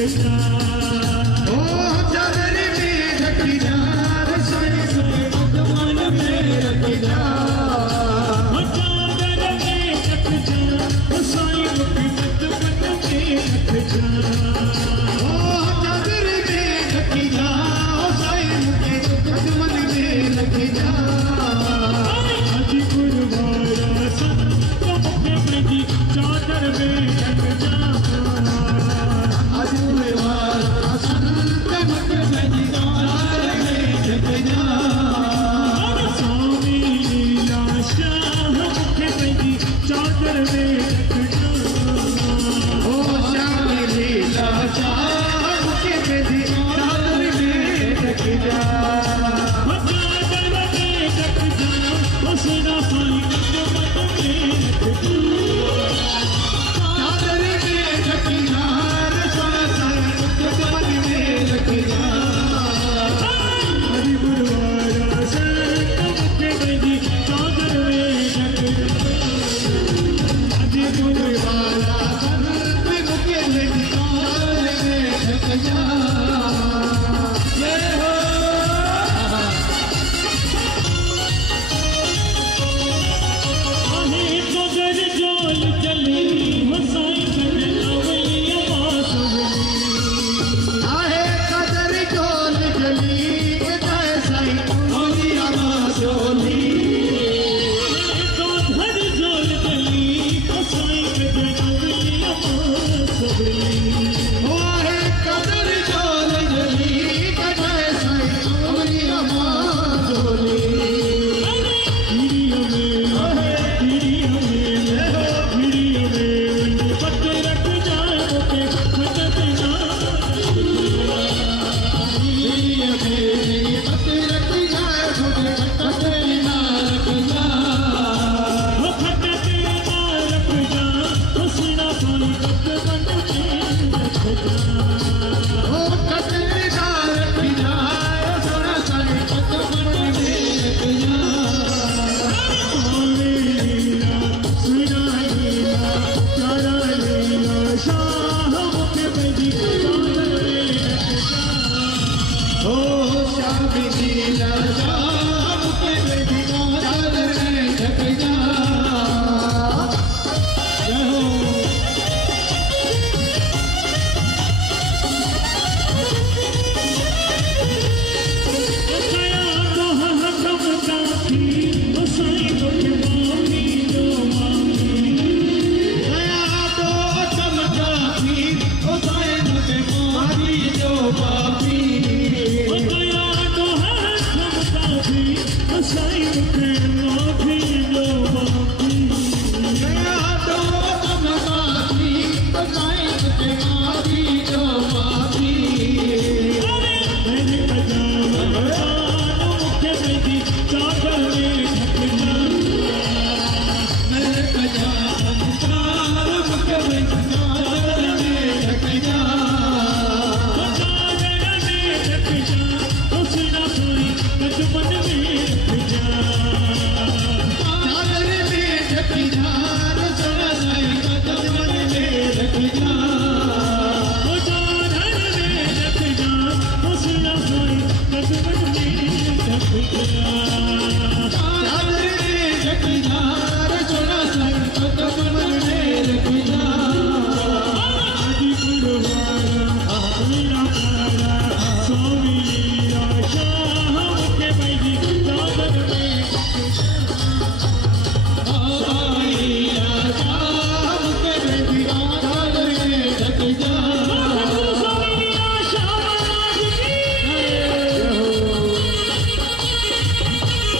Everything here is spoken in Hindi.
जा ओ चादर में ढक जा साई मुझे मधुबन में रख जा ओ चादर में ढक जा साई मुझे मधुबन में रख जा ओ चादर में ढक जा साई मुझे मधुबन में रख जा आज गुरुवारा सन मुझे मेरी चादर में ढक जा आज गुरुवारा सन मुझे मेरी चादर में ढक जा स्वामी लीला शाह मुझे मेरी चादर में ढक जा ओ स्वामी लीला शाह मुझे मेरी चादर में ढक जा चादर में ढक जा उसना साई मधुबन में रख जा चादर में ढक जा सोना साई मधुबन में रख जा हरि गुरुवारा सन मुझे मेरी चादर में ढक जा हरि गुरुवारा सन मुझे मेरी चादर में ढक जा जय हो आहे कदर जोल चली हो साई बन अवलिया बासुली आहे कदर जोल चली जय साई अवलिया बासुली तो धर जोल चली हो साई बन अवलिया बासुली ओ आहे कदर जोल चली जय साई अवलिया बासुली चादर में ढक जा